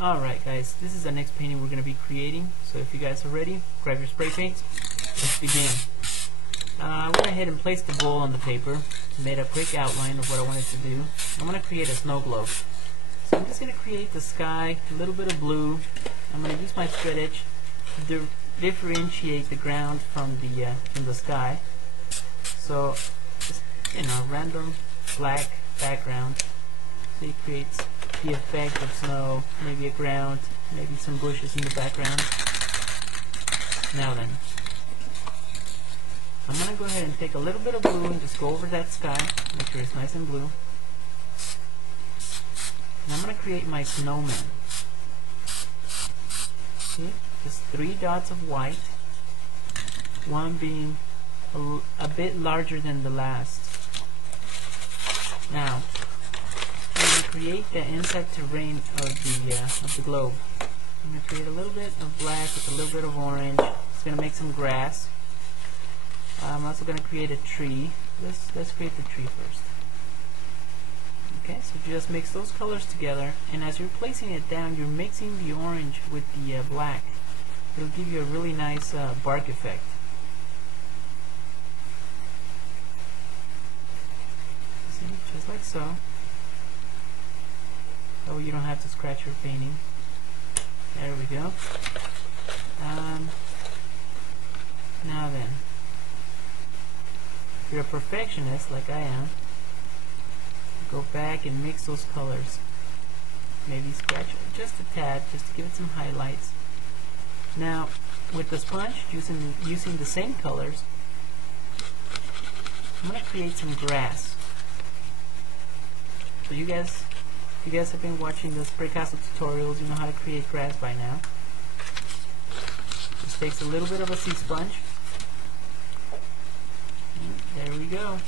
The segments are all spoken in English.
Alright guys, this is the next painting we're going to be creating, so if you guys are ready, grab your spray paints. Let's begin. I went ahead and placed the bowl on the paper, made a quick outline of what I wanted to do. I'm going to create a snow globe. So I'm just going to create the sky, a little bit of blue. I'm going to use my straight edge to differentiate the ground from the sky. So just random black background. So it creates the effect of snow, maybe a ground, maybe some bushes in the background. Now then, I'm going to go ahead and take a little bit of blue and just go over that sky, make sure it's nice and blue. And I'm going to create my snowman. See? Just 3 dots of white, one being a bit larger than the last. Now, create the inside terrain of the globe. I'm going to create a little bit of black with a little bit of orange. It's going to make some grass. I'm also going to create a tree. Let's create the tree first. Okay, so just mix those colors together, and as you're placing it down, you're mixing the orange with the black. It'll give you a really nice bark effect. See, just like so. Oh, you don't have to scratch your painting. There we go. Now then, if you're a perfectionist like I am, go back and mix those colors. Maybe scratch it just a tad, just to give it some highlights. Now, with the sponge, using the same colors, I'm going to create some grass. So you guys have been watching the spraycasso tutorials, you know how to create grass by now. Just takes a little bit of a sea sponge. There we go.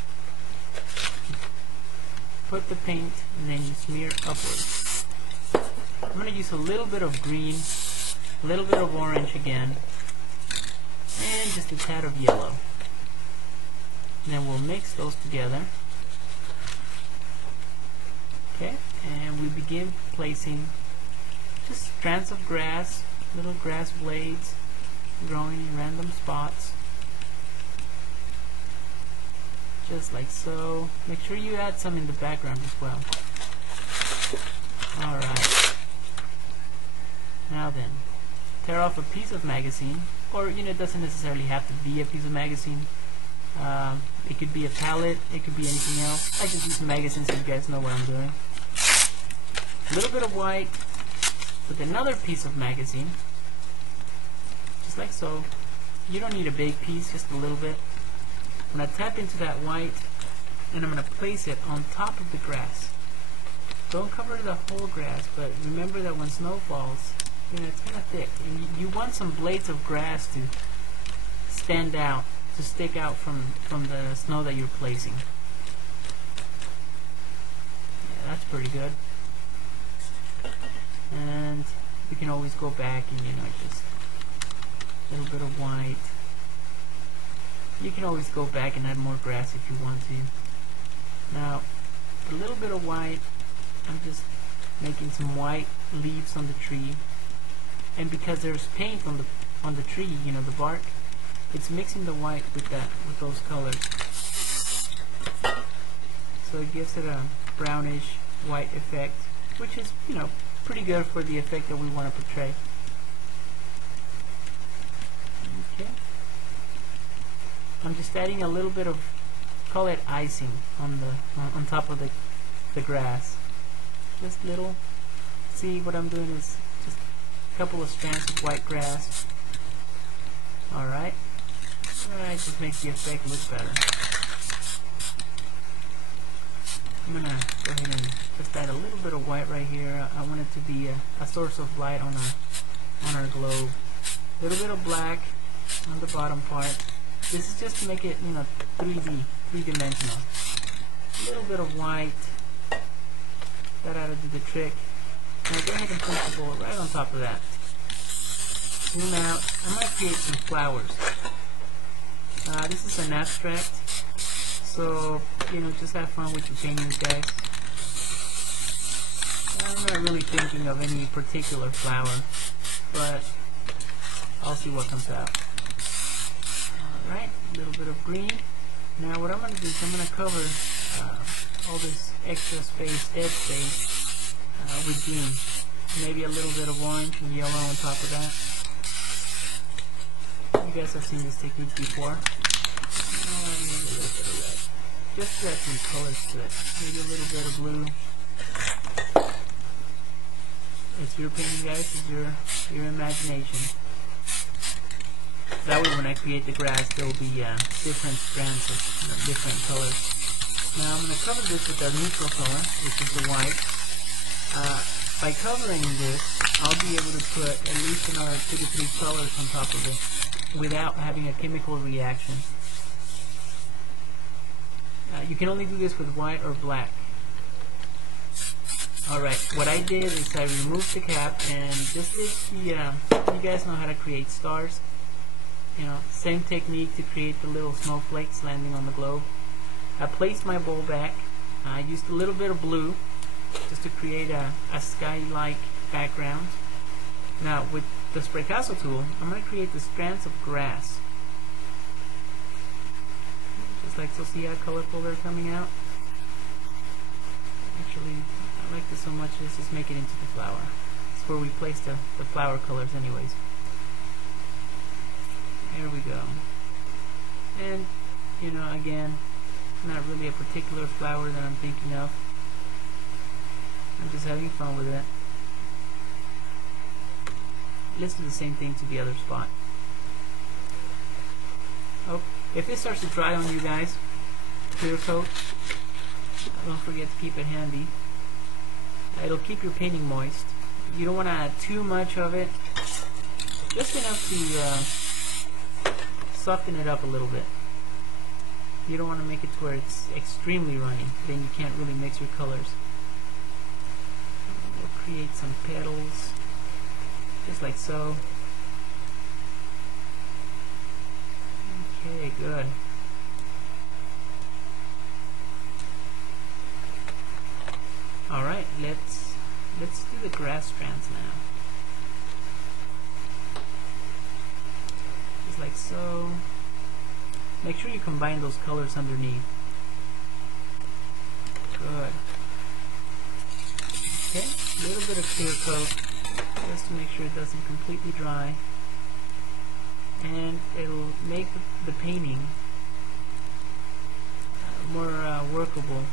Put the paint and then you smear upwards. I'm going to use a little bit of green, a little bit of orange again, and just a tad of yellow. And then we'll mix those together. Okay, and we begin placing just strands of grass, little grass blades growing in random spots. Just like so. Make sure you add some in the background as well. Alright. Now then, tear off a piece of magazine, or it doesn't necessarily have to be a piece of magazine. It could be a palette, it could be anything else. I just use a magazine so you guys know what I'm doing. A little bit of white with another piece of magazine, just like so. You don't need a big piece, just a little bit. I'm going to tap into that white and I'm going to place it on top of the grass. Don't cover the whole grass, but remember that when snow falls, it's kind of thick, and you want some blades of grass to stand out, to stick out from the snow that you're placing. Yeah, that's pretty good. And you can always go back and just a little bit of white. You can always go back and add more grass if you want to. Now, a little bit of white, I'm just making some white leaves on the tree, and because there's paint on the tree, the bark, it's mixing the white with those colors. So it gives it a brownish white effect, which is pretty good for the effect that we want to portray. Okay. I'm just adding a little bit of, call it icing, on top of the grass. Just little. See, what I'm doing is just a couple of strands of white grass. Alright. Alright, just makes the effect look better. I'm gonna go ahead and just add a little bit of white right here. I want it to be a source of light on our globe. A little bit of black on the bottom part. This is just to make it, 3D, three-dimensional. A little bit of white. That ought to do the trick. Now go ahead and place the bowl right on top of that. Zoom out. I'm going to create some flowers. This is an abstract, so just have fun with your paintings, guys. I'm not really thinking of any particular flower, but I'll see what comes out. Alright, a little bit of green. Now what I'm going to do is I'm going to cover all this extra space, dead space, with green. Maybe a little bit of orange and yellow on top of that. You guys have seen this technique before. Maybe a little bit of red. Just to add some colors to it. Maybe a little bit of blue. It's your painting, guys. It's your imagination. That way when I create the grass, there will be different strands of different colors. Now I'm going to cover this with a neutral color, which is the white. By covering this, I'll be able to put at least another 2 to 3 colors on top of it without having a chemical reaction. You can only do this with white or black. Alright, what I did is I removed the cap, and this is the, you guys know how to create stars. You know, same technique to create the little snowflakes landing on the globe. I placed my bowl back. I used a little bit of blue just to create a sky-like background. Now with the spraycasso tool, I'm going to create the strands of grass. Just like so, see how colorful they're coming out? Actually, I like this so much, let's just make it into the flower. It's where we place the flower colors anyways. There we go. And, you know, again, not really a particular flower that I'm thinking of. I'm just having fun with it. Let's do the same thing to the other spot. Oh, if it starts to dry on you guys, clear coat, don't forget to keep it handy. It'll keep your painting moist. You don't want to add too much of it, just enough to soften it up a little bit. You don't want to make it to where it's extremely runny, then you can't really mix your colors. We'll create some petals, just like so. Okay, good. Alright, let's do the grass strands now. Just like so. Make sure you combine those colors underneath. Good. Okay, a little bit of clear coat just to make sure it doesn't completely dry. And it'll make the painting more workable.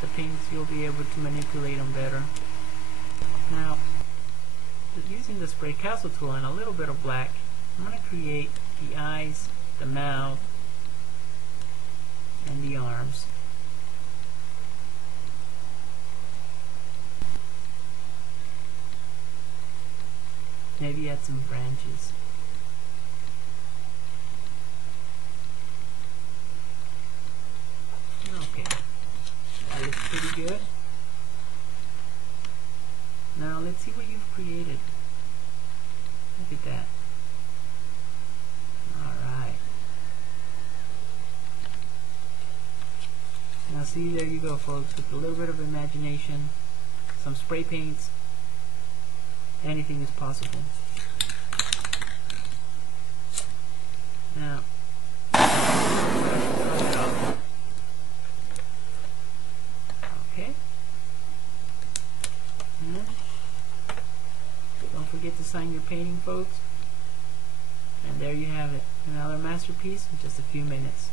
The paints, you'll be able to manipulate them better. Now, using the spraycasso tool and a little bit of black, I'm going to create the eyes, the mouth, and the arms. Maybe add some branches. Okay, that looks pretty good. Now let's see what you've created. Look at that. Alright. Now see, there you go folks, with a little bit of imagination, some spray paints, anything is possible. Now, okay. And don't forget to sign your painting, folks. And there you have it, another masterpiece in just a few minutes.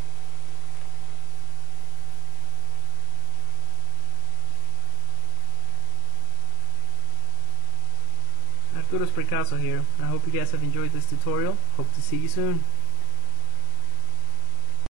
Arturo Spraycasso here. I hope you guys have enjoyed this tutorial. Hope to see you soon.